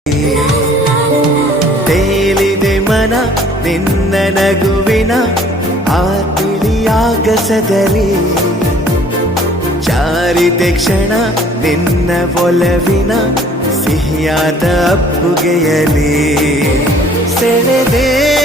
ತೇಲಿದೆ ಮನ ನಿನ್ನ ನಗುವಿನ ಆ ತಿಳಿಯಾಗಸದಲ್ಲಿ, ಜಾರಿದೆ ಕ್ಷಣ ನಿನ್ನ ಒಲವಿನ ಸಿಹಿಯಾದ ಅಪ್ಪುಗೆಯಲಿ, ಸೆಳೆದೆ